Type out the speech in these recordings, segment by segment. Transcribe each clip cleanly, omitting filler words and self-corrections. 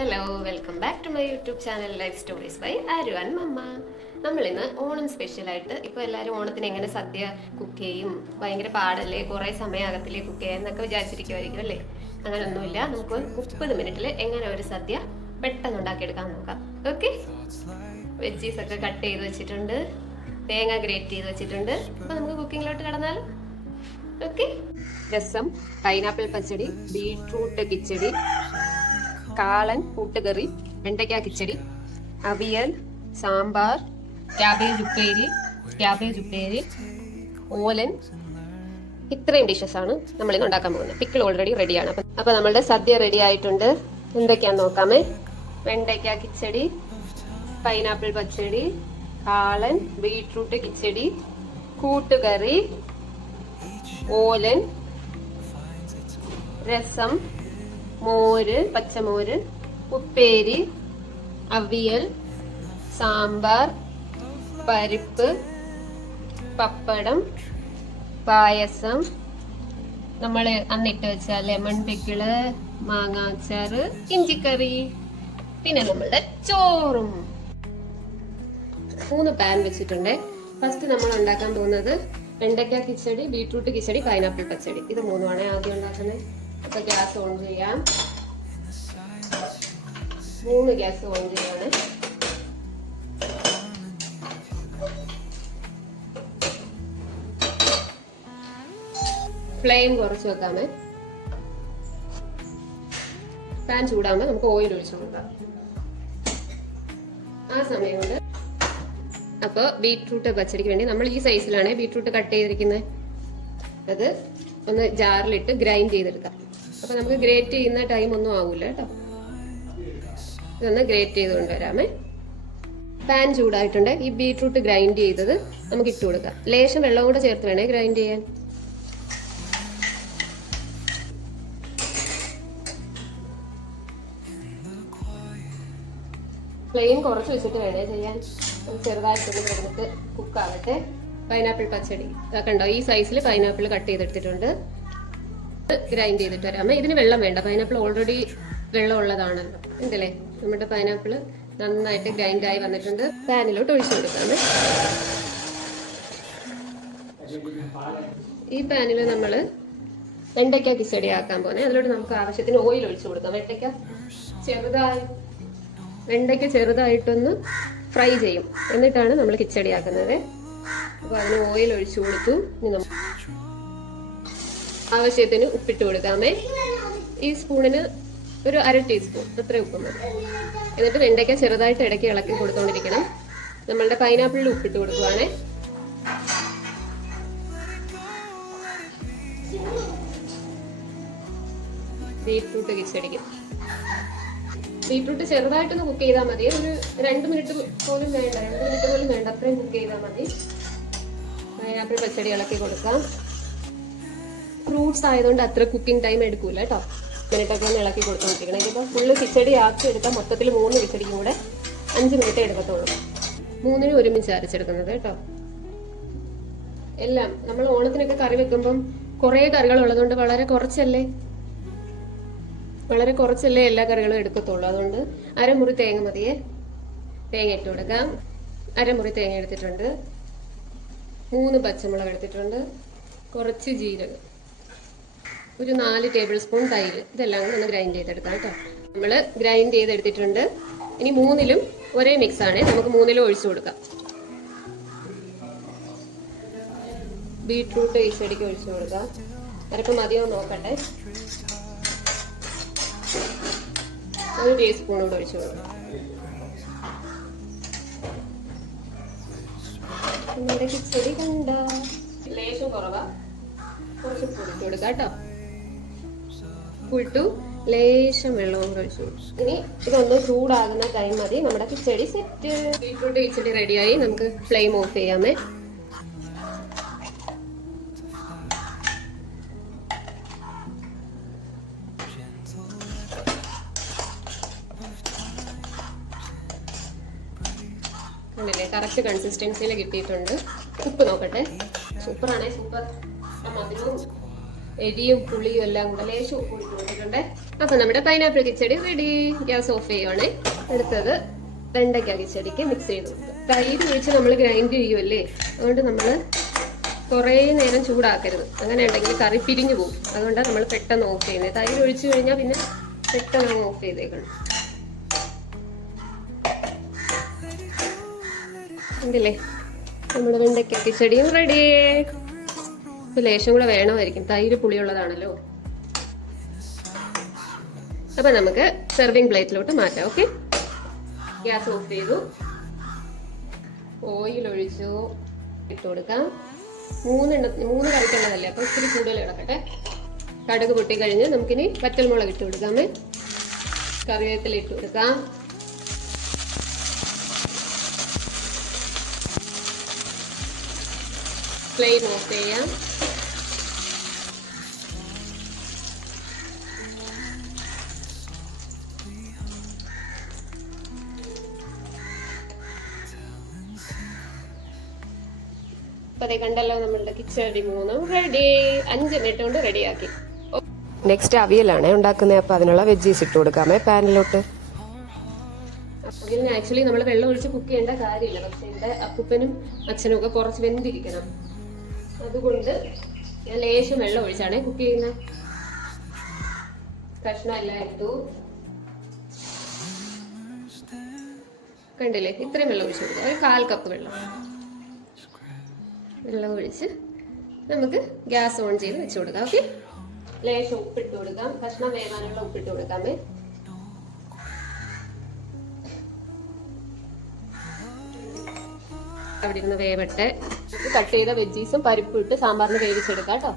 Hello, welcome back to my YouTube channel life stories by Aru and mamma. നമ്മളിന്ന് ഓണം സ്പെഷ്യലായിട്ട് ഇപ്പോൾ എല്ലാവരും ഓണത്തിന് എങ്ങനെ സദ്യ കുക്ക് ചെയ്യും, ഭയങ്കര പാടല്ലേ, കുറേ സമയമാകത്തില്ലേ കുക്ക് ചെയ്യാൻ എന്നൊക്കെ വിചാരിച്ചിരിക്കുമായിരിക്കും അല്ലേ. അങ്ങനെയൊന്നുമില്ല, നമുക്ക് 30 മിനിറ്റിൽ എങ്ങനെ ഒരു സദ്യ പെട്ടെന്ന് ഉണ്ടാക്കിയെടുക്കാൻ നോക്കാം. ഓക്കെ, വെജീസ് ഒക്കെ കട്ട് ചെയ്ത് വെച്ചിട്ടുണ്ട്, തേങ്ങ ഗ്രേറ്റ് ചെയ്ത് വെച്ചിട്ടുണ്ട്. അപ്പോൾ നമുക്ക് കുക്കിങ്ങിലോട്ട് കടന്നാലും. ഓക്കെ, രസം, പൈനാപ്പിൾ പച്ചടി, ബീട്രൂട്ട് കിച്ചടി, കാളൻ കൂട്ടുകറി, വെണ്ടയ്ക്ക കിച്ചടി, അവിയൽ, സാമ്പാർ, ക്യാബേജ് ഉപ്പേരി, ഓലൻ. ഇത്രയും ഡിഷസ് ആണ് നമ്മൾ ഇന്ന് ഉണ്ടാക്കാൻ പോകുന്നത്. പിക്കിൾ ഓൾറെഡി റെഡിയാണ്. അപ്പൊ നമ്മളുടെ സദ്യ റെഡി ആയിട്ടുണ്ട്. എന്തൊക്കെയാന്ന് നോക്കാമേ. വെണ്ടയ്ക്ക കിച്ചടി, പൈനാപ്പിൾ പച്ചടി, കാളൻ, ബീട്രൂട്ട് കിച്ചടി, കൂട്ടുകറി, ഓലൻ, രസം, മോര്, പച്ചമോര്, ഉപ്പേരി, അവിയൽ, സാമ്പാർ, പരിപ്പ്, പപ്പടം, പായസം, നമ്മൾ അന്നിട്ട് വെച്ച ലെമൺ പിക്കിള്, മാങ്ങാച്ചാറ്, ഇഞ്ചിക്കറി, പിന്നെ നമ്മളുടെ ചോറും. 3 പാൻ വെച്ചിട്ടുണ്ട്. ഫസ്റ്റ് നമ്മൾ ഉണ്ടാക്കാൻ പോകുന്നത് വെണ്ടയ്ക്ക കിച്ചടി, ബീട്രൂട്ട് കിച്ചടി, പൈനാപ്പിൾ പച്ചടി. ഇത് 3 ആദ്യം ഉണ്ടാക്കുന്നത്. അപ്പൊ ഗ്യാസ് ഓൺ ചെയ്യാം. 3 ഗ്യാസ് ഓൺ ചെയ്യാണ്. ഫ്ലെയിം കുറച്ച് വെക്കാമേ. പാൻ ചൂടാകുമ്പോൾ നമുക്ക് ഓയിൽ ഒഴിച്ചു കൊടുക്കാം. ആ സമയം കൊണ്ട് അപ്പോൾ ബീട്രൂട്ട് പച്ചടിക്ക് വേണ്ടി നമ്മൾ ഈ സൈസിലാണ് ബീട്രൂട്ട് കട്ട് ചെയ്തിരിക്കുന്നത്. അത് ഒന്ന് ജാറിലിട്ട് ഗ്രൈൻഡ് ചെയ്തെടുക്കാം. അപ്പൊ നമുക്ക് ഗ്രേറ്റ് ചെയ്യുന്ന ടൈം ഒന്നും ആവൂല കേട്ടോ. ഇതൊന്ന് ഗ്രേറ്റ് ചെയ്ത് കൊണ്ടുവരാമേ. പാൻ ചൂടായിട്ടുണ്ട്. ഈ ബീട്രൂട്ട് ഗ്രൈൻഡ് ചെയ്തത് നമുക്ക് ഇട്ട് കൊടുക്കാം. ലേശം വെള്ളം കൂടെ ചേർത്ത് വേണേ ഗ്രൈൻഡ് ചെയ്യാൻ. ഫ്ലെയിം കുറച്ച് വെച്ചിട്ട് വേണേ ചെയ്യാൻ. ചെറുതായിട്ടൊന്ന് കിടന്നിട്ട് കുക്കാവട്ടെ. പൈനാപ്പിൾ പച്ചടി കണ്ടോ, ഈ സൈസിൽ പൈനാപ്പിൾ കട്ട് ചെയ്തെടുത്തിട്ടുണ്ട്. ഗ്രൈൻഡ് ചെയ്തിട്ട് വരാമേ. ഇതിന് വെള്ളം വേണ്ട, പൈനാപ്പിൾ ഓൾറെഡി വെള്ളം ഉള്ളതാണല്ലോ. ഉണ്ടല്ലേ, നമ്മുടെ പൈനാപ്പിൾ നന്നായിട്ട് ഗ്രൈൻഡ് ആയി വന്നിട്ടുണ്ട്. പാനിലോട്ട് ഒഴിച്ചു കൊടുക്കാമേ. ഈ പാനിൽ നമ്മൾ വെണ്ടയ്ക്ക കിച്ചടി ആക്കാൻ പോകുന്നത്. അതിലോട്ട് നമുക്ക് ആവശ്യത്തിന് ഓയിൽ ഒഴിച്ചു കൊടുക്കാം. വെണ്ടയ്ക്ക ചെറുതായിട്ടൊന്ന് ഫ്രൈ ചെയ്യും, എന്നിട്ടാണ് നമ്മൾ കിച്ചടി ആക്കുന്നത്. അപ്പോൾ അതിന് ഓയിൽ ഒഴിച്ചു കൊടുത്തു. ഇനി നമുക്ക് ആവശ്യത്തിന് ഉപ്പിട്ട് കൊടുക്കാമേ. ഈ സ്പൂണിന് ഒരു 1/2 ടീസ്പൂൺ അത്ര ഉപ്പ് മതി. എന്നിട്ട് വെണ്ടയ്ക്ക ചെറുതായിട്ട് ഇടയ്ക്ക് ഇളക്കി കൊടുത്തോണ്ടിരിക്കണം. നമ്മളുടെ പൈനാപ്പിളിൽ ഉപ്പിട്ട് കൊടുക്കുവാണേ. ബീട്രൂട്ട് കിച്ചടിക്കും. ബീട്രൂട്ട് ചെറുതായിട്ടൊന്ന് കുക്ക് ചെയ്താൽ മതി. ഒരു 2 മിനിറ്റ് പോലും വേണ്ട, അത്രയും കുക്ക് ചെയ്താൽ മതി. പൈനാപ്പിൾ പച്ചടി ഇളക്കി കൊടുക്കാം. ഫ്രൂട്ട്സ് ആയതുകൊണ്ട് അത്ര കുക്കിംഗ് ടൈം എടുക്കൂല കേട്ടോ. മിനിറ്റൊക്കെ ഒന്ന് ഇളക്കി കൊടുത്തോണ്ടിരിക്കണം. ഇതിപ്പോൾ ഫുള്ള് കിച്ചടി ആക്കി എടുക്കാം. മൊത്തത്തിൽ 3 കിച്ചടിക്കും കൂടെ 5 മിനിറ്റ് എടുക്കത്തുള്ളൂ. 3നും ഒരുമിച്ച് അരച്ചെടുക്കുന്നത് കേട്ടോ. എല്ലാം നമ്മൾ ഓണത്തിനൊക്കെ കറി വെക്കുമ്പം കുറേ കറികൾ ഉള്ളതുകൊണ്ട് വളരെ കുറച്ചല്ലേ എല്ലാ കറികളും എടുക്കത്തുള്ളൂ. അതുകൊണ്ട് 1/2 മുറി തേങ്ങ മതിയേ. തേങ്ങ ഇട്ട് കൊടുക്കാം. 1/2 മുറി തേങ്ങ എടുത്തിട്ടുണ്ട്. 3 പച്ചമുളക് എടുത്തിട്ടുണ്ട്. കുറച്ച് ജീരകം, ഒരു 4 ടേബിൾ സ്പൂൺ തൈര്. ഇതെല്ലാം കൂടെ ഒന്ന് ഗ്രൈൻഡ് ചെയ്തെടുക്കാം കേട്ടോ. നമ്മൾ ഗ്രൈൻഡ് ചെയ്തെടുത്തിട്ടുണ്ട്. ഇനി 3ലും ഒരേ മിക്സ് ആണ്. നമുക്ക് 3ലും ഒഴിച്ചു കൊടുക്കാം. ബീട്രൂട്ട് ഈ ചെടിക്ക് ഒഴിച്ചു കൊടുക്കാം. അരപ്പ് മതിയോ നോക്കട്ടെ. 1 ടീസ്പൂൺ കൂടെ ഒഴിച്ചു കൊടുക്കാം. നമ്മുടെ കിച്ചടി കണ്ട ലേശം കുറവാ, കുറച്ച് പുളിട്ട് കൊടുക്കാം കേട്ടോ. പുളിട്ടു, ലേശം വെള്ളവും ഒഴിച്ചു കൊടുക്കും. ഇനി ഇതൊന്ന് ചൂടാകുന്ന ടൈം മതി. നമ്മുടെ കിച്ചടി സെറ്റ്. ബീട്രൂട്ട് കിച്ചടി റെഡിയായി. നമുക്ക് ഫ്ലെയിം ഓഫ് ചെയ്യാമേ. ല്ലേ, കറക്റ്റ് കൺസിസ്റ്റൻസിയിൽ കിട്ടിയിട്ടുണ്ട്. ഉപ്പ് നോക്കട്ടെ. സൂപ്പറാണേ, സൂപ്പർ. മധുരവും എരിയും പുളിയും എല്ലാം കൂടെ ലേശം ഉപ്പ് ഇട്ട് കൊടുത്തിട്ടുണ്ട്. അപ്പൊ നമ്മുടെ പൈനാപ്പിൾ കിച്ചടി റെഡി. ഗ്യാസ് ഓഫ് ചെയ്യുവാണ്. അടുത്തത് വെണ്ടയ്ക്ക കിച്ചടിക്ക് മിക്സ് ചെയ്ത് കൊടുക്കുക. തൈര് ഒഴിച്ച് നമ്മൾ ഗ്രൈൻഡ് ചെയ്യുമല്ലേ, അതുകൊണ്ട് നമ്മൾ കുറേ നേരം ചൂടാക്കരുത്. അങ്ങനെ ഉണ്ടെങ്കിൽ കറി പിരിഞ്ഞു പോകും. അതുകൊണ്ടാണ് നമ്മൾ പെട്ടെന്ന് ഓഫ് ചെയ്യുന്നത്. തൈര് ഒഴിച്ചു കഴിഞ്ഞാൽ പിന്നെ പെട്ടെന്ന് ഓഫ് ചെയ്തേക്കണം. ഉണ്ടല്ലേ, നമ്മുടെ വെണ്ടയ്ക്ക കിച്ചടിയും റെഡി. ഇപ്പൊ ലേശം കൂടെ വേണമായിരിക്കും, തൈര് പുളിയുള്ളതാണല്ലോ. അപ്പൊ നമുക്ക് സെർവിങ് പ്ലേറ്റിലോട്ട് മാറ്റാം. ഓക്കെ, ഗ്യാസ് ഓഫ് ചെയ്തു. ഓയിൽ ഒഴിച്ചു, ഇട്ട് കൊടുക്കാം. 3 കറിക്കുള്ളതല്ലേ, അപ്പൊ ഇത്തിരി കൂടുതൽ ഇടക്കട്ടെ. കടുക് പൊട്ടി കഴിഞ്ഞ് നമുക്കിനി വറ്റൽമുളക് ഇട്ട് കൊടുക്കാമേ. കറിവേപ്പില ഇട്ട് കൊടുക്കാം. ഫ്ലെയിം ഓഫ് ചെയ്യാം. അപ്പൊ അതേ കണ്ടല്ലോ, നമ്മളുടെ കിച്ചടി 3 റെഡി. 5 മിനിറ്റ് കൊണ്ട് റെഡിയാക്കി. നെക്സ്റ്റ് അവിയലാണ് ഉണ്ടാക്കുന്നത്. അപ്പൊ അതിനുള്ള വെജീസ് ഇട്ട് കൊടുക്കാമേ പാനിലോട്ട്. അവിയലിന് ആക്ച്വലി നമ്മൾ വെള്ളം ഒഴിച്ച് കുക്ക് ചെയ്യേണ്ട കാര്യമില്ല. പക്ഷെ ഇവിടെ അപ്പൂപ്പനും അച്ഛനും ഒക്കെ കുറച്ച് വെന്തിരിക്കണം. അതുകൊണ്ട് ഞാൻ ലേശം വെള്ളം ഒഴിച്ചാണ് കുക്ക് ചെയ്യുന്നത്. കഷ്ണം എല്ലാം ഇട്ടു. കണ്ടില്ലേ, ഇത്രയും വെള്ളം ഒഴിച്ചു കൊടുക്കുക. ഒരു 1/4 കപ്പ് വെള്ളം ഒഴിച്ച് നമുക്ക് ഗ്യാസ് ഓൺ ചെയ്ത് വെച്ച് കൊടുക്കാം. ഓക്കെ, ലേശം ഉപ്പിട്ട് കൊടുക്കാം. കഷ്ണം വേകാനുള്ള ഉപ്പിട്ട് കൊടുക്കാമേ. അവിടെ ഇരുന്ന് വേവട്ടെ. കട്ട് ചെയ്ത വെജീസും പരിപ്പും ഇട്ട് സാമ്പാറിന് വേവിച്ചെടുക്കാം കേട്ടോ.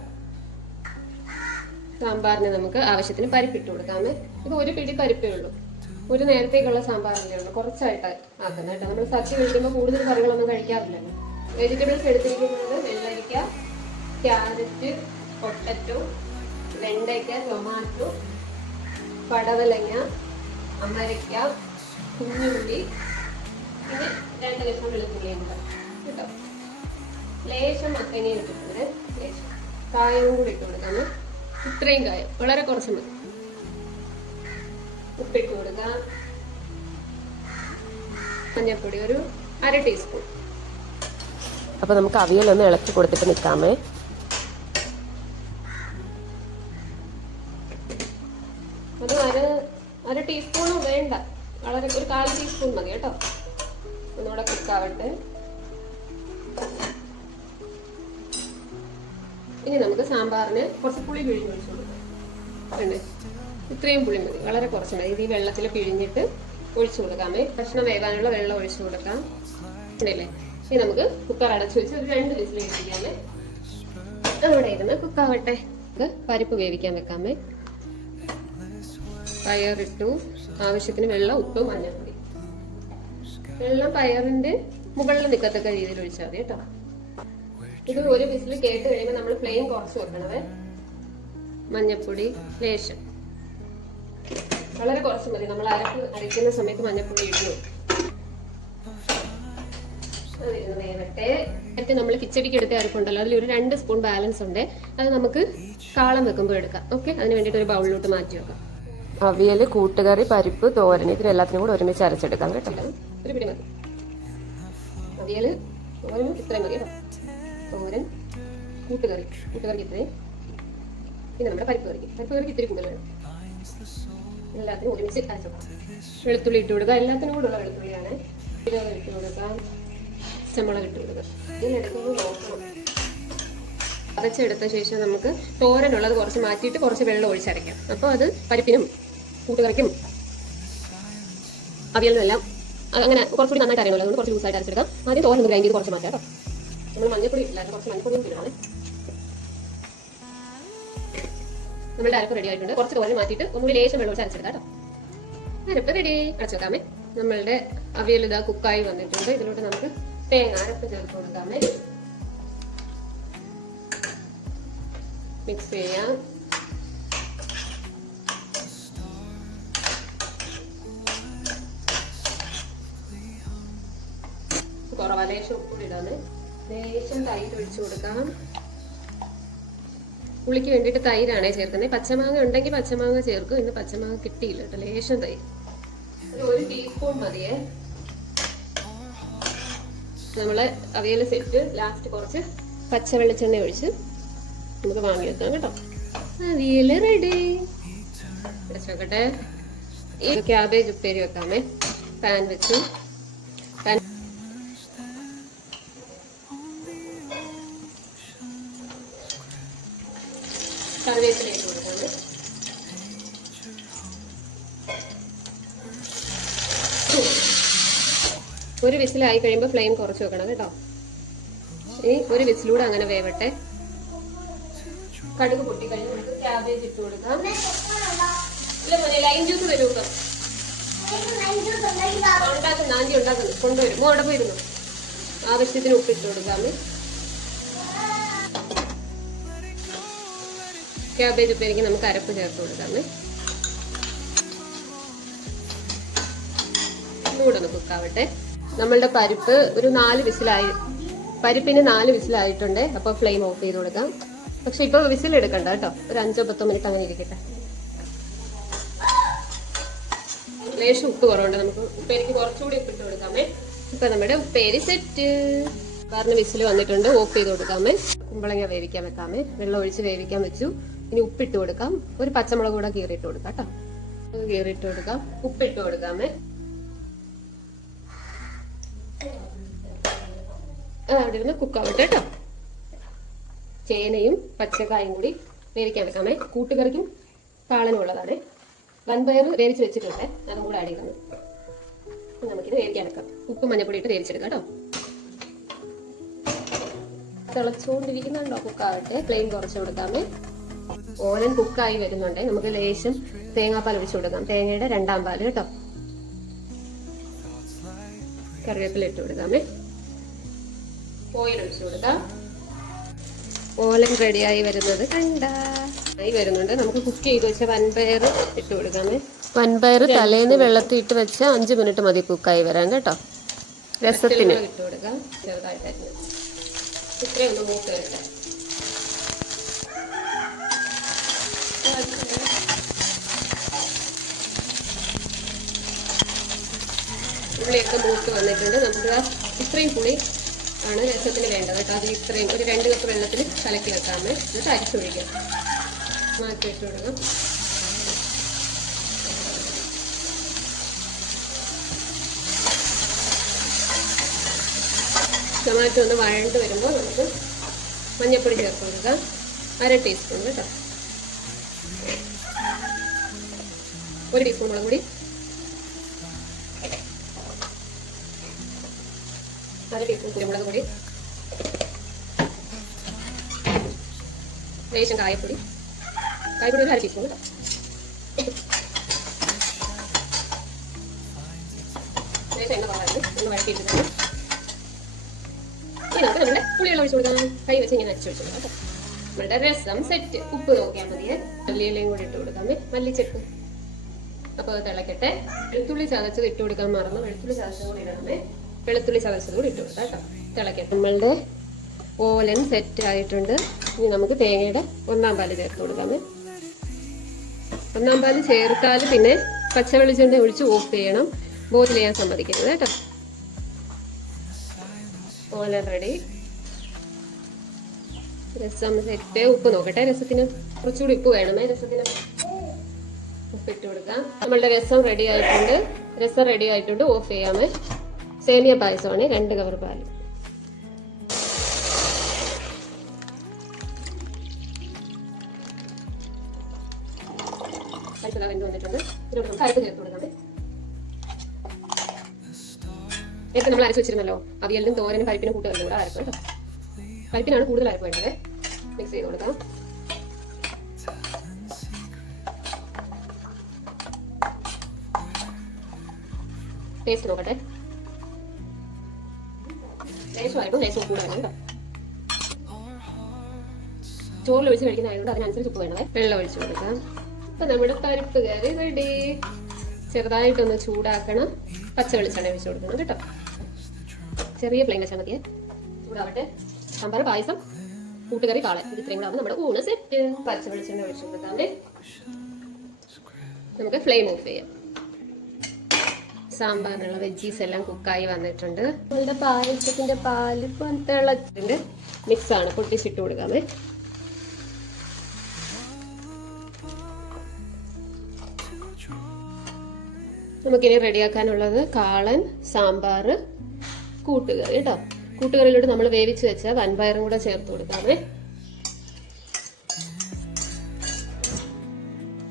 സാമ്പാറിന് നമുക്ക് ആവശ്യത്തിന് പരിപ്പിട്ട് കൊടുക്കാമേ. ഇത് 1 പിടി പരിപ്പേ ഉള്ളൂ. ഒരു നേരത്തേക്കുള്ള സാമ്പാറിലേ ഉള്ളൂ. കുറച്ചായിട്ട് ആക്കുന്നത് കേട്ടോ. നമ്മൾ സദ്യ കഴിക്കുമ്പോൾ കൂടുതൽ കറികളൊന്നും കഴിക്കാറില്ലല്ലോ. വെജിറ്റബിൾസ് എടുത്തിരിക്കുന്നത് വെള്ളരിക്ക, ക്യാരറ്റ്, പൊട്ടറ്റോ, വെണ്ടയ്ക്ക, ടൊമാറ്റോ, പടവലങ്ങ, അമരയ്ക്ക, കുഞ്ഞുള്ളി, പിന്നെ 2 കഷ്ണം വെളുത്തുള്ളിയുണ്ട് കേട്ടോ. ലേശം മത്തങ്ങ ഇട്ടിട്ടുണ്ട്. ലേശം കായവും കൂടി ഇട്ട് കൊടുക്കാം. ഇത്രയും കായം, വളരെ കുറച്ച് മതി. ഉപ്പിട്ട് കൊടുക്കാം. മഞ്ഞൾപ്പൊടി ഒരു 1/2 ടീസ്പൂൺ. അപ്പൊ നമുക്ക് അവിയലൊന്ന് ഇളക്കി കൊടുത്തിട്ട് നിൽക്കാമേ. അത് 1/2 ടീസ്പൂണും വേണ്ട, വളരെ ഒരു 1/4 ടീസ്പൂൺ മതി കേട്ടോ. ഒന്നുകൂടെ കുക്കാവട്ടെ. ഇനി നമുക്ക് സാമ്പാറിന് കുറച്ച് പുളി പിഴിഞ്ഞ് ഒഴിച്ചു കൊടുക്കാം. വേണ്ടേ, ഇത്രയും പുളി മതി, വളരെ കുറച്ച് മതി. ഇത് ഈ വെള്ളത്തിൽ പിഴിഞ്ഞിട്ട് ഒഴിച്ചു കൊടുക്കാമേ. കഷ്ണം വേകാനുള്ള വെള്ളം ഒഴിച്ചു കൊടുക്കാം. ഉണ്ടല്ലേ, ഇനി നമുക്ക് കുക്കർ അടച്ചു വെച്ച് ഒരു 2 വിസിൽ കഴിക്കാമേ. അവിടെ ഇരുന്ന് കുക്കാവട്ടെ. പരിപ്പ് വേവിക്കാൻ വെക്കാമേ. പയറിട്ടു, ആവശ്യത്തിന് വെള്ളം, ഉപ്പ്, മഞ്ഞൾപ്പൊടി. വെള്ളം പയറിന്റെ മുകളിൽ നിൽക്കത്തക്ക രീതിയിൽ ഒഴിച്ചാൽ മതി കേട്ടോ. ഇത് 1 വിസിൽ കേട്ട് കഴിയുമ്പോൾ നമ്മൾ ഫ്ലെയിം കുറച്ച് വെക്കണവേ. മഞ്ഞൾപ്പൊടി ലേശം, വളരെ കുറച്ച് മതി. നമ്മൾ അരയ്ക്കുന്ന സമയത്ത് മഞ്ഞൾപ്പൊടി ഇടുന്നു. നേരത്തെ നമ്മൾ കിച്ചടിക്ക് എടുത്ത അരപ്പുണ്ടല്ലോ, അതിൽ ഒരു 2 സ്പൂൺ ബാലൻസ് ഉണ്ട്. അത് നമുക്ക് കാളം വെക്കുമ്പോൾ എടുക്കാം. ഓക്കെ, അതിന് വേണ്ടിയിട്ട് ഒരു ബൗളിലോട്ട് മാറ്റി വെക്കാം. അവിയല്, കൂട്ടുകറി, പരിപ്പ്, തോരൻ, ഇതിനെല്ലാത്തിനും കൂടെ ഒരുമിച്ച് അരച്ചെടുക്കാം കേട്ടോ. ഒരു പിടി മതി. അവിയല്, തോരൻ ഇത്രയും മതി കേട്ടോ. തോരൻ, കൂട്ടുകറിക്ക് ഇത്രയും. പിന്നെ നമ്മുടെ പരിപ്പ് കറിക്ക് ഇത്തിരി കൂടുതൽ വേണം. എല്ലാത്തിനും ഒരുമിച്ച് അരച്ചു കൊടുക്കാം. വെളുത്തുള്ളി ഇട്ട് കൊടുക്കുക. എല്ലാത്തിനും കൂടെ ഉള്ള വെളുത്തുള്ളിയാണ്. ഇട്ട് കൊടുക്കാം. പച്ചമുളക് ഇട്ട് കൊടുക്കുക. ഇതിനെടുക്കുന്നത് നോക്കണം. അരച്ചെടുത്ത ശേഷം നമുക്ക് തോരനുള്ളത് കുറച്ച് മാറ്റിയിട്ട് കുറച്ച് വെള്ളം ഒഴിച്ചരയ്ക്കാം. അപ്പോൾ അത് പരിപ്പിനും കൂട്ടുകറിക്കും അവിയലിനെല്ലാം അങ്ങനെ കുറച്ചുകൂടി നന്നായിട്ട് അറിയണമല്ലോ. അതുകൊണ്ട് കുറച്ച് ലൂസായിട്ട് അരച്ചെടുക്കാം. ആദ്യം തോരൻ ഗ്രൈൻഡ് ചെയ്ത് കുറച്ച് മാറ്റാം കേട്ടോ. നമ്മൾ മഞ്ഞപ്പൊടി ഇട്ടില്ലായിരുന്നു, കുറച്ച് മഞ്ഞപ്പൊടിയും ഇടണം. നമ്മുടെ അരപ്പ് റെഡി ആയിട്ടുണ്ട്. കുറച്ച് തോരൻ മാറ്റിയിട്ട് ഒന്നുകൂടി ലേശം വെള്ളം ഒഴിച്ച് അരച്ചെടുക്കാം കേട്ടോ. അരപ്പ് റെഡി. അടച്ചു വെക്കാമേ. നമ്മളുടെ അവിയൽ ഇതാ കുക്കായി വന്നിട്ടുണ്ട്. ഇതിലോട്ട് നമുക്ക് തേങ്ങ അരപ്പ് ചേർത്ത് കൊടുക്കാമേ. മിക്സ് ചെയ്യാം. കുറവാ, ലേശം ഉപ്പ് ഇടാമേ. ലേശം തൈര് ഒഴിച്ചു കൊടുക്കാം. പുളിക്ക് വേണ്ടിയിട്ട് തൈരാണ് ചേർക്കുന്നത്. പച്ചമാങ്ങ ഉണ്ടെങ്കിൽ പച്ചമാങ്ങ ചേർക്കും. ഇന്ന് പച്ചമാങ്ങ കിട്ടിയില്ല കേട്ടോ. ലേശം തൈര്, ഒരു ടീസ്പൂൺ മതിയേ. നമ്മള് അവിയൽ സെറ്റ് ലാസ്റ്റ് കുറച്ച് പച്ച വെളിച്ചെണ്ണ ഒഴിച്ച് നമുക്ക് വാങ്ങി വെക്കാം കേട്ടോ. അവിയൽ റെഡി. വെക്കട്ടെ. ഈ ക്യാബേജ് ഉപ്പേരി വെക്കാമേ. പാൻ വെച്ചു. കറിവേപ്പില ഇട്ട് കൊടുക്കാമേ. ഒരു വിസിലായി കഴിയുമ്പോൾ ഫ്ലെയിം കുറച്ച് വെക്കണം കേട്ടോ. ഇനി ഒരു വിസിലൂടെ അങ്ങനെ വേവട്ടെ. കടുക് പൊട്ടി കഴിഞ്ഞ് നമുക്ക് ക്യാബേജ് ഇട്ട് കൊടുക്കാം. ഇല്ല മോനെ, ലൈം ജ്യൂസ് തരൂ. ഉണ്ടാക്കുന്നു, ആന്റി ഉണ്ടാക്കുന്നു, കൊണ്ടുവരും. അവിടെ പോയിരുന്നു. ആവശ്യത്തിന് ഉപ്പിട്ട് കൊടുക്കാമേ. ക്യാബേജ് ഉപ്പേരിക്ക് നമുക്ക് അരപ്പ് ചേർത്ത് കൊടുക്കാമേ. കൂടെ ഒന്ന് കുക്കാവട്ടെ. നമ്മളുടെ പരിപ്പ് ഒരു 4 വിസിലായി. പരിപ്പിന് 4 വിസിലായിട്ടുണ്ട്. അപ്പൊ ഫ്ലെയിം ഓഫ് ചെയ്ത് കൊടുക്കാം. പക്ഷെ ഇപ്പൊ വിസിൽ എടുക്കണ്ട കേട്ടോ. ഒരു 5-10 മിനിറ്റ് അങ്ങനെ ഇരിക്കട്ടെ. ലേശം ഉപ്പ് കുറവുണ്ട്. നമുക്ക് ഉപ്പേരിക്ക് കുറച്ചുകൂടി ഉപ്പിട്ട് കൊടുക്കാമേ. ഇപ്പൊ നമ്മുടെ ഉപ്പേരി സെറ്റ്. കാരണം വിസിൽ വന്നിട്ടുണ്ട്. ഓഫ് ചെയ്ത് കൊടുക്കാമേ. കുമ്പളങ്ങ വേവിക്കാൻ വെക്കാമേ. വെള്ളം ഒഴിച്ച് വേവിക്കാൻ വെച്ചു. ഇനി ഉപ്പിട്ട് കൊടുക്കാം. ഒരു പച്ചമുളക് കൂടെ കീറിയിട്ട് കൊടുക്കാം കേട്ടോ. കീറിയിട്ട് കൊടുക്കാം. ഉപ്പിട്ട് കൊടുക്കാമേ. അവിടെ ഇരുന്ന് കുക്കാവട്ടെ കേട്ടോ. ചേനയും പച്ചക്കായും കൂടി വേവിക്കാൻ വെക്കാമേ. കൂട്ടുകറിക്കും കാളനും ഉള്ളതാണ്. വൻപയർ വേവിച്ച് വെച്ചിട്ടുണ്ട്. അതും കൂടെ ആഡ് ചെയ്യുന്നു. നമുക്കിത് വേവിക്കാൻ വെക്കാം. ഉപ്പും മഞ്ഞപ്പൊടി ഇട്ട് വേവിച്ചെടുക്കാം കേട്ടോ. തിളച്ചുകൊണ്ടിരിക്കുന്നുണ്ടോ? കുക്കാവട്ടെ. ഫ്ലെയിം കുറച്ച് കൊടുക്കാമേ. ഓലൻ കുക്കായി വരുന്നുണ്ട്. നമുക്ക് ലേശം തേങ്ങാപ്പാൽ ഒഴിച്ചു കൊടുക്കാം. തേങ്ങയുടെ 2ാം പാല് കേട്ടോ. കറിവേപ്പില ഇട്ട് കൊടുക്കാമേ. ഓയിൽ ഒഴിച്ചു കൊടുക്കാം. ഓലൻ റെഡിയായി വരുന്നത് ആയി വരുന്നുണ്ട്. നമുക്ക് കുക്ക് ചെയ്ത് വെച്ച വൻപയർ ഇട്ട് കൊടുക്കാമേ. വൻപയർ തലേന്ന് വെള്ളത്തിൽ ഇട്ട് വെച്ച 5 മിനിറ്റ് മതി കുക്കായി വരാൻ കേട്ടോ. രസത്തിന് ഇട്ട് കൊടുക്കാം. ചെറുതായിട്ടായിരുന്നു ഇത്രയും ഒന്ന് മൂത്ത് വരട്ടെ. പുളിയൊക്കെ മൂത്ത് വന്നിട്ടുണ്ട്. നമുക്ക് ഇത്രയും പുളി ആണ് രസത്തിന് വേണ്ടത് കേട്ടോ. അത് ഇത്രയും ഒരു 2 കപ്പ് വെള്ളത്തിൽ കലക്കി വെക്കാമേ. എന്നിട്ട് അരിച്ചൊഴിക്കാം. മാറ്റി ഇട്ട് കൊടുക്കാം. ടൊമാറ്റോ ഒന്ന് വഴണ്ട് വരുമ്പോൾ നമുക്ക് മഞ്ഞൾപ്പൊടി ചേർത്ത് കൊടുക്കാം. 1/2 ടീസ്പൂൺ കേട്ടോ. 1 ടീസ്പൂൺ മുളക് പൊടി, 1/2 ടീസ്പൂൺ കുരുമുളക് പൊടി, ലേശം കായപ്പൊടി ഒരു 1/2 ടീസ്പൂൺ കേട്ടോ. ലേശം എണ്ണ പാകാണ്. ഒന്ന് വഴറ്റിയിട്ടുണ്ട്. ഇനി നമുക്ക് നമ്മുടെ പുളിവെള്ളം ഒഴിച്ചു കൊടുക്കാം. കൈ വെച്ച് ഇങ്ങനെ അരച്ചു വെച്ചു കൊടുക്കാം കേട്ടോ. നമ്മുടെ രസം സെറ്റ്. ഉപ്പ് നോക്കിയാൽ മതിയെ. മല്ലിയിലയും കൂടി ഇട്ട് കൊടുക്കാമേ. മല്ലിച്ചെപ്പ്. അപ്പോൾ അത് തിളക്കട്ടെ. വെളുത്തുള്ളി ചതച്ചത് ഇട്ട് കൊടുക്കാൻ മറന്നു. വെളുത്തുള്ളി ചതച്ചത് കൂടി ഇടണമേ. വെളുത്തുള്ളി ചതച്ചത് കൂടി ഇട്ട് കൊടുക്കാം കേട്ടോ. തിളക്കട്ടെ. നമ്മളുടെ ഓലൻ സെറ്റ് ആയിട്ടുണ്ട്. ഇനി നമുക്ക് തേങ്ങയുടെ 1ാം പാല് ചേർത്ത് കൊടുക്കാമേ. 1ാം പാല് ചേർത്താൽ പിന്നെ പച്ചവെളിച്ചെണ്ണ ഒഴിച്ച് ഓഫ് ചെയ്യണം. ബോയിൽ ചെയ്യാൻ സമ്മതിക്കരുത് കേട്ടോ. ഓലൻ റെഡി. രസം സെറ്റ്. ഉപ്പ് നോക്കട്ടെ. രസത്തിന് കുറച്ചുകൂടി ഉപ്പ് വേണമേ. രസത്തിന് ഉപ്പിട്ട് കൊടുക്കാം. നമ്മളുടെ രസം റെഡി ആയിട്ടുണ്ട്. രസം റെഡി ആയിട്ടുണ്ട്. ഓഫ് ചെയ്യാമേ. സേമിയ പായസമാണ്. 2 കവർ പാല്. വെന്ത് വന്നിട്ടുണ്ട്. കറുപ്പ് ചേർത്ത് കൊടുക്കാമേ. നേരത്തെ നമ്മൾ അരച്ച് വെച്ചിരുന്നല്ലോ. അവിയലിനും തോരനും പരിപ്പിനും കൂട്ടുകളിലും കൂടെ അരപ്പ് കേട്ടോ. പരിപ്പിനാണ് കൂടുതൽ അരപ്പ് വേണ്ടത്. മിക്സ് ചെയ്ത് കൊടുക്കാം. ടേസ്റ്റ് നോക്കട്ടെ. ലേശമായിട്ടും ലേശം കൂടെ വേണം കേട്ടോ. ചോറിൽ ഒഴിച്ച് കഴിക്കുന്നതായതുകൊണ്ട് അതിനനുസരിച്ച് ഉപ്പ് വേണമേ. വെള്ളം ഒഴിച്ചു കൊടുക്കാം. അപ്പൊ നമ്മുടെ പരിപ്പ് കറി റെഡി. ചെറുതായിട്ടൊന്ന് ചൂടാക്കണം. പച്ച വെളിച്ചെണ്ണ ഒഴിച്ചു കൊടുക്കണം കേട്ടോ. ചെറിയ ഫ്ലെയിം വെച്ചാൽ മതിയെ. ചൂടാവട്ടെ. സാമ്പാർ പായസം കൂട്ടുകറി കാളൻ. ഇത് ഇത്രയും കൂടെ ആകുമ്പോൾ നമ്മുടെ ഊണ് സെറ്റ്. പച്ച വെളിച്ചെണ്ണ ഒഴിച്ചു കൊടുക്കാതെ നമുക്ക് ഫ്ലെയിം ഓഫ് ചെയ്യാം. സാമ്പാറിനുള്ള വെജീസ് എല്ലാം കുക്കായി വന്നിട്ടുണ്ട്. നമ്മളുടെ പായസത്തിന്റെ പാല് തിളച്ചിട്ടുണ്ട്. മിക്സ് ആണ്, പൊട്ടിച്ചിട്ട് കൊടുക്കാമേ. നമുക്കിനി റെഡിയാക്കാനുള്ളത് കാളൻ, സാമ്പാർ, കൂട്ടുകറി കേട്ടോ. കൂട്ടുകറിയിലോട്ട് നമ്മൾ വേവിച്ച് വെച്ച വൻപയറും കൂടെ ചേർത്ത് കൊടുക്കാമേ.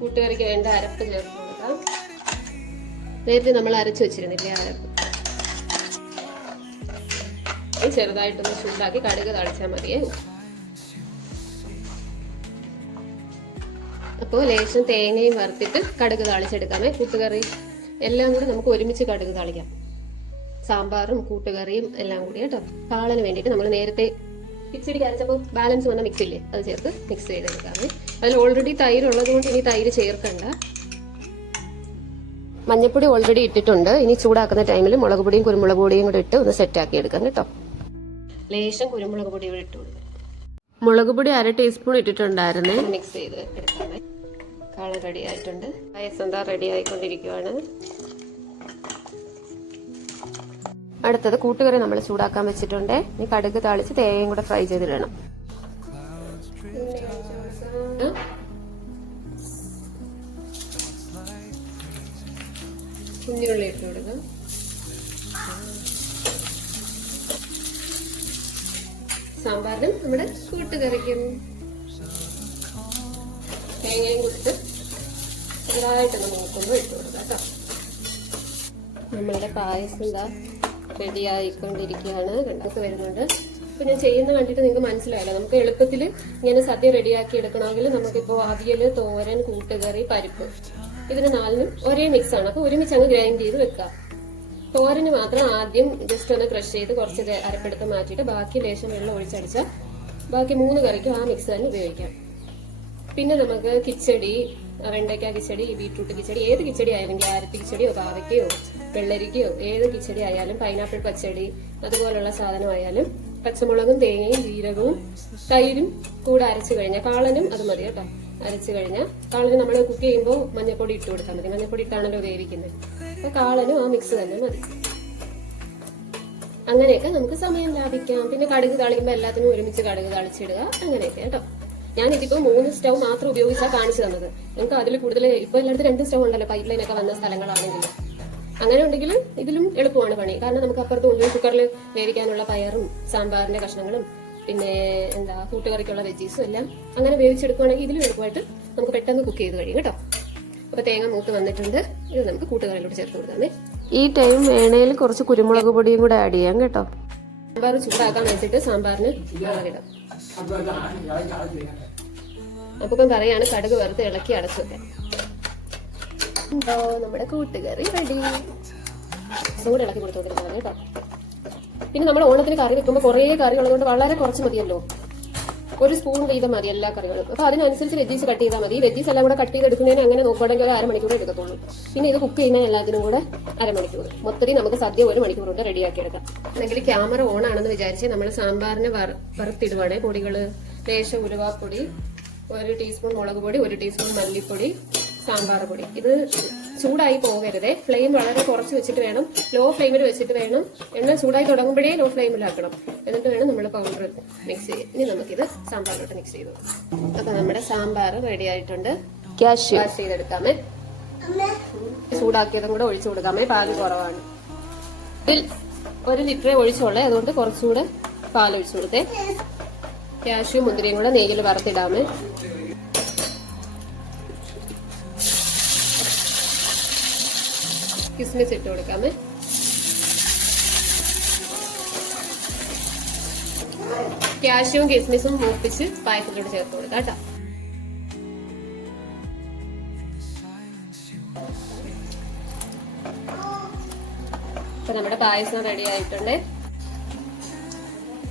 കൂട്ടുകറിക്ക് വേണ്ട അരപ്പ് ചേർത്ത് കൊടുക്കാം. നേരത്തെ നമ്മൾ അരച്ചു വെച്ചിരുന്നില്ലേ അരപ്പ്, ചെറുതായിട്ടൊന്ന് ചൂടാക്കി കടുക് തളിച്ചാൽ മതിയേ. അപ്പോൾ ലേശം തേങ്ങയും വറുത്തിട്ട് കടുക് താളിച്ചെടുക്കാമേ. കൂട്ടുകറി എല്ലാം കൂടി നമുക്ക് ഒരുമിച്ച് കടുക് താളിക്കാം. സാമ്പാറും കൂട്ടുകറിയും എല്ലാം കൂടി കേട്ടോ. കാളന് വേണ്ടിയിട്ട് നമ്മൾ നേരത്തെ കിച്ചടിക്ക് അരച്ചപ്പോൾ ബാലൻസ് വന്ന മിക്സ് ഇല്ലേ, അത് ചേർത്ത് മിക്സ് ചെയ്തെടുക്കാമേ. അതിൽ ഓൾറെഡി തൈര് ഉള്ളത് കൊണ്ട് ഇനി തൈര് ചേർക്കണ്ട. മഞ്ഞപ്പൊടി ഓൾറെഡി ഇട്ടിട്ടുണ്ട്. ഇനി ചൂടാക്കുന്ന ടൈമിൽ മുളക് പൊടിയും കുരുമുളക് പൊടിയും കൂടെ ഇട്ട് ഒന്ന് സെറ്റാക്കി എടുക്കാം കേട്ടോ. ലേശം കുരുമുളക് പൊടി ഇവിടെ ഇട്ട് കൊടുക്കാം. മുളക് പൊടി 1/2 ടീസ്പൂൺ ഇട്ടിട്ടുണ്ടായിരുന്നേ. മിക്സ് ചെയ്ത് എടുക്കാമേ. കാളൻ റെഡി ആയിട്ടുണ്ട്. പായസം എന്താ റെഡി ആയിക്കൊണ്ടിരിക്കുവാണ്. അടുത്തത് കൂട്ടുകറി നമ്മൾ ചൂടാക്കാൻ വെച്ചിട്ടുണ്ട്. ഇനി കടുക് താളിച്ച് തേങ്ങയും കൂടെ ഫ്രൈ ചെയ്തിടണം. കുഞ്ഞുള്ളി ഇട്ട് കൊടുക്കാം. സാമ്പാറിനും നമ്മുടെ കൂട്ടുകറിക്കും തേങ്ങയും കൊടുത്ത് ചെറുതായിട്ടൊന്ന് നോക്കുമ്പോൾ ഇട്ട് കൊടുക്കാം കേട്ടോ. നമ്മളുടെ പായസം എന്താ റെഡി ആയിക്കൊണ്ടിരിക്കുകയാണ്. കണ്ടൊക്കെ വരുന്നുണ്ട്. ഇപ്പൊ ഞാൻ ചെയ്യുന്ന കണ്ടിട്ട് നിങ്ങൾക്ക് മനസ്സിലായല്ലോ. നമുക്ക് എളുപ്പത്തിൽ ഇങ്ങനെ സദ്യ റെഡിയാക്കി എടുക്കണമെങ്കിൽ നമുക്കിപ്പോൾ അവിയൽ, തോരൻ, കൂട്ടുകറി, പരിപ്പ്, ഇതിന് 4നും ഒരേ മിക്സ് ആണ്. അപ്പൊ ഒരുമിച്ച് അങ്ങ് ഗ്രൈൻഡ് ചെയ്ത് വെക്കാം. തോരന് മാത്രം ആദ്യം ജസ്റ്റ് ഒന്ന് ക്രഷ് ചെയ്ത് കുറച്ച് അരപ്പെടുത്ത് മാറ്റിയിട്ട് ബാക്കി ലേശം വെള്ളം ഒഴിച്ചടിച്ചാൽ ബാക്കി 3 കറിക്കും ആ മിക്സ് തന്നെ ഉപയോഗിക്കാം. പിന്നെ നമുക്ക് കിച്ചടി, വെണ്ടയ്ക്ക കിച്ചടി, ബീട്രൂട്ട് കിച്ചടി, ഏത് കിച്ചടി ആയാലും, ക്യാരറ്റ് കിച്ചടിയോ പാവയ്ക്കയോ വെള്ളരിക്കയോ ഏത് കിച്ചടി ആയാലും, പൈനാപ്പിൾ പച്ചടി, അതുപോലുള്ള സാധനമായാലും പച്ചമുളകും തേങ്ങയും ജീരകവും തൈരും കൂടെ അരച്ചു കഴിഞ്ഞാൽ, കാളനും അത് മതി കേട്ടോ. അരച്ചു കഴിഞ്ഞാൽ കാളന് നമ്മൾ കുക്ക് ചെയ്യുമ്പോൾ മഞ്ഞപ്പൊടി ഇട്ട് കൊടുത്താൽ മതി. മഞ്ഞപ്പൊടി ഇട്ടാണല്ലോ വേവിക്കുന്നത്. അപ്പൊ കാളനും ആ മിക്സ് തന്നെ മതി. അങ്ങനെയൊക്കെ നമുക്ക് സമയം ലാഭിക്കാം. പിന്നെ കടുക് താളിക്കുമ്പോൾ എല്ലാത്തിനും ഒരുമിച്ച് കടുക് താളിച്ചിടുക, അങ്ങനെയൊക്കെ കേട്ടോ. ഞാനിതിപ്പോ 3 സ്റ്റൗ മാത്രം ഉപയോഗിച്ചാൽ കാണിച്ചു തന്നത്. നിങ്ങൾക്ക് അതിൽ കൂടുതൽ ഇപ്പൊ എല്ലായിടത്തും 2 സ്റ്റൗ ഉണ്ടല്ലോ, പൈപ്പ് ലൈൻ ഒക്കെ വന്ന സ്ഥലങ്ങളാണെങ്കിൽ. അങ്ങനെ ഉണ്ടെങ്കിൽ ഇതിലും എളുപ്പമാണ് പണി. കാരണം നമുക്ക് അപ്പുറത്ത് കൊണ്ടുപോയി കുക്കറിൽ വേവിക്കാനുള്ള പയറും സാമ്പാറിന്റെ കഷ്ണങ്ങളും പിന്നെ എന്താ കൂട്ടുകറിക്കുള്ള വെജീസും എല്ലാം അങ്ങനെ വേവിച്ചെടുക്കുകയാണെങ്കിൽ ഇതിലും എളുപ്പമായിട്ട് നമുക്ക് പെട്ടെന്ന് കുക്ക് ചെയ്ത് കഴിയും കേട്ടോ. അപ്പൊ തേങ്ങ മൂത്ത് വന്നിട്ടുണ്ട്. ഇത് നമുക്ക് കൂട്ടുകറിയിലോട്ട് ചേർത്ത് കൊടുക്കാമേ. ഈ ടൈം വേണേൽ കുറച്ച് കുരുമുളക് പൊടിയും കൂടെ ആഡ് ചെയ്യാം കേട്ടോ. സാമ്പാർ ചൂടാക്കാൻ വെച്ചിട്ട് സാമ്പാറിന് മുളകിടാം. അപ്പൊ പറയാണ് കടുക് വറുത്ത് ഇളക്കി അടച്ചു വെക്കാൻ. നമ്മുടെ കൂട്ടുകറി റെഡി. കൂടെ ഇളക്കി കൊടുത്തു നോക്കുന്നത് കേട്ടോ. പിന്നെ നമ്മൾ ഓണത്തിന് കറി വെക്കുമ്പോൾ കുറേ കറി ഉള്ളതുകൊണ്ട് വളരെ കുറച്ച് മതിയല്ലോ. 1 സ്പൂൺ വീതം മതി എല്ലാ കറികളും. അപ്പൊ അതിനനുസരിച്ച് വെജീസ് കട്ട് ചെയ്താൽ മതി. വെജീസ് എല്ലാം കൂടെ കട്ട് ചെയ്ത് എടുക്കുന്നതിന് അങ്ങനെ നോക്കുകയാണെങ്കിൽ ഒരു 1/2 മണിക്കൂർ എടുക്കത്തുള്ളൂ. പിന്നെ ഇത് കുക്ക് ചെയ്യുന്ന എല്ലാത്തിനും കൂടെ 1/2 മണിക്കൂർ. മൊത്തത്തിൽ നമുക്ക് സദ്യ 1 മണിക്കൂർ കൊണ്ട് റെഡിയാക്കി എടുക്കാം. അല്ലെങ്കിൽ ക്യാമറ ഓൺ ആണെന്ന് വിചാരിച്ച് നമ്മൾ സാമ്പാറിന് വറുത്തിടുവാണേ. പൊടികള് ലേശം ഉലുവാപ്പൊടി, 1 ടീസ്പൂൺ മുളക് പൊടി, 1 ടീസ്പൂൺ മല്ലിപ്പൊടി, സാമ്പാർ പൊടി. ഇത് ചൂടായി പോകരുതേ. ഫ്ലെയിം വളരെ കുറച്ച് വെച്ചിട്ട് വേണം, ലോ ഫ്ലെയിമിൽ വെച്ചിട്ട് വേണം. എണ്ണ ചൂടായി തുടങ്ങുമ്പോഴേ ലോ ഫ്ലെയിമിലാക്കണം. എന്നിട്ട് വേണം നമ്മൾ പൗഡർ മിക്സ് ചെയ്യാൻ. ഇനി നമുക്കിത് സാമ്പാറിലോട്ട് മിക്സ് ചെയ്തു. അപ്പൊ നമ്മുടെ സാമ്പാർ റെഡി ആയിട്ടുണ്ട്. ക്യാഷ് ചെയ്തെടുക്കാമേ. ചൂടാക്കിയതും കൂടെ ഒഴിച്ചു കൊടുക്കാമേ. പാല് കുറവാണ്. ഇതിൽ 1 ലിറ്ററേ ഒഴിച്ചോളേ, അതുകൊണ്ട് കുറച്ചുകൂടെ പാൽ ഒഴിച്ചു കൊടുത്തേ. ക്യാഷ്യൂ മുന്തിരിയും കൂടെ നെയ്യിൽ വറുത്തിടാമേ. കിസ്മിസ് ഇട്ട് കൊടുക്കാമേ. ക്യാഷ്യൂവും കിസ്മിസും മൂപ്പിച്ച് പായസത്തിലൂടെ ചേർത്ത് കൊടുക്കാം കേട്ടോ. അപ്പൊ നമ്മുടെ പായസം റെഡി ആയിട്ടുണ്ട്.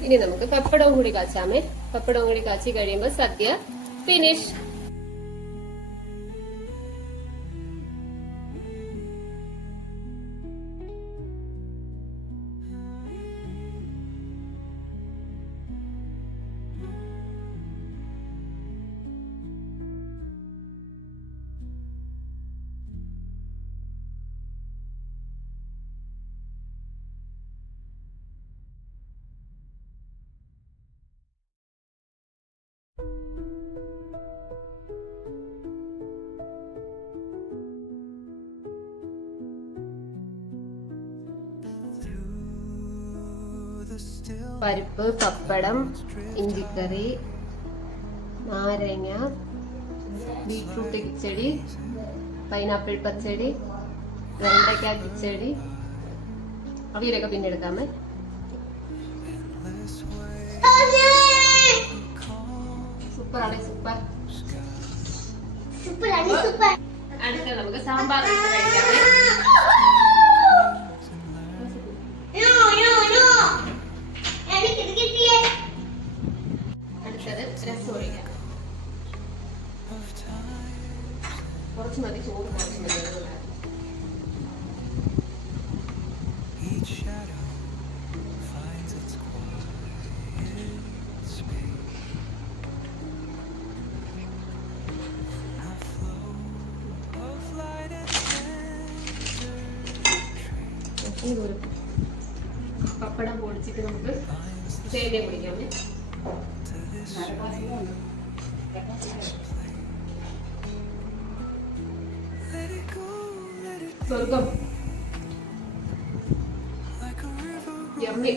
ഇനി നമുക്ക് പപ്പടവും കൂടി കാച്ചാമേ. പപ്പടവും കൂടി കാച്ചി കഴിയുമ്പോൾ സദ്യ ഫിനിഷ്. പരിപ്പ്, പപ്പടം, ഇഞ്ചിക്കറി, നാരങ്ങ, ബീട്രൂട്ട് കിച്ചടി, പൈനാപ്പിൾ പച്ചടി, വെണ്ടയ്ക്ക കിച്ചടി, അവിയലൊക്കെ പിന്നെ എടുക്കാമേ. സൂപ്പറാണ്, സൂപ്പർ. അടുത്ത നമുക്ക് സാമ്പാർ കഴിക്കാമേ. അടുത്തത് രസം ഒഴിക്കാം. കുറച്ച് മതി, ചോറ് കുറച്ച് മതി. പപ്പടം പൊടിച്ചിട്ട് നമുക്ക് സേമിയ പൊടിക്കാമേ. സ്വർഗം, യമ്മി.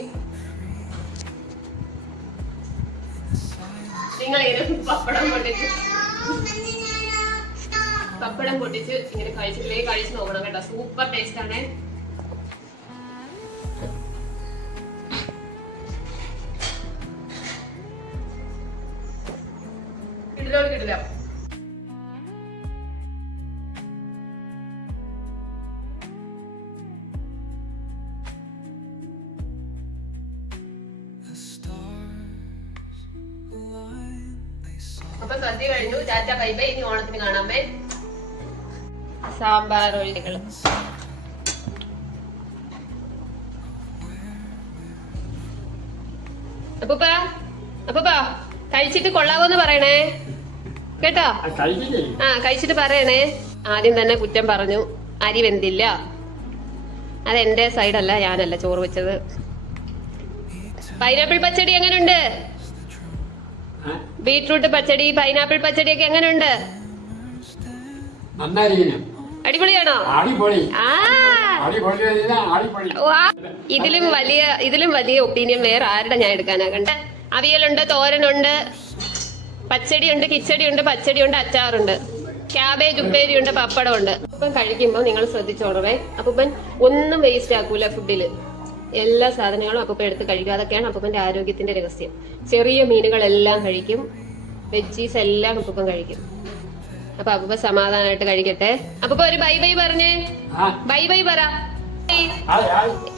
നിങ്ങൾ പപ്പടം പൊട്ടിച്ച് ഇങ്ങനെ കഴിച്ചിട്ടില്ലേ, കഴിച്ച് നോക്കണം കേട്ടോ. സൂപ്പർ ടേസ്റ്റ് ആണ്. കിട്ടില്ല. അപ്പൊ സദ്യ കഴിഞ്ഞു. Tata bye bye. ഇനി ഓണത്തിന് കാണാമേ. സാമ്പാർ ഒഴികൾ. അപ്പൂപ്പാ കഴിച്ചിട്ട് കൊള്ളാവോന്ന് പറയണേ കേട്ടോ. കഴിച്ചിട്ട് പറയണേ. ആദ്യം തന്നെ കുറ്റം പറഞ്ഞു, അരി വെന്തില്ല. അതെന്റെ സൈഡല്ല, ഞാനല്ല ചോറ് വെച്ചത്. പൈനാപ്പിൾ പച്ചടി എങ്ങനെയുണ്ട്? ബീട്രൂട്ട് പച്ചടി, പൈനാപ്പിൾ പച്ചടി ഒക്കെ എങ്ങനെയുണ്ട്? അടിപൊളിയാണോ? ഇതിലും വലിയ ഒപ്പീനിയൻ വേറെ ആരുടെ ഞാൻ എടുക്കാനാ കണ്ട. അവിയലുണ്ട്, തോരനുണ്ട്, പച്ചടിയുണ്ട്, കിച്ചടിയുണ്ട്, പച്ചടിയുണ്ട്, അച്ചാറുണ്ട്, ക്യാബേജ് ഉപ്പേരിയുണ്ട്, പപ്പടമുണ്ട്. അപ്പം കഴിക്കുമ്പോൾ നിങ്ങൾ ശ്രദ്ധിച്ചോളേ. അപ്പൂപ്പൻ ഒന്നും വേസ്റ്റ് ആക്കൂല ഫുഡില്. എല്ലാ സാധനങ്ങളും അപ്പൂപ്പൻ എടുത്ത് കഴിക്കും. അതൊക്കെയാണ് അപ്പൂപ്പന്റെ ആരോഗ്യത്തിന്റെ രഹസ്യം. ചെറിയ മീനുകളെല്ലാം കഴിക്കും, വെജീസ് എല്ലാം അപ്പൂപ്പൻ കഴിക്കും. അപ്പൊ അപ്പൂപ്പ സമാധാനമായിട്ട് കഴിക്കട്ടെ. അപ്പൂപ്പ ഒരു ബൈ ബൈ പറഞ്ഞേ. ബൈ ബൈ പറ.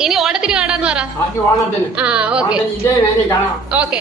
ഇനി ഓണത്തിന് കാണാന്ന് പറ. ഓക്കെ.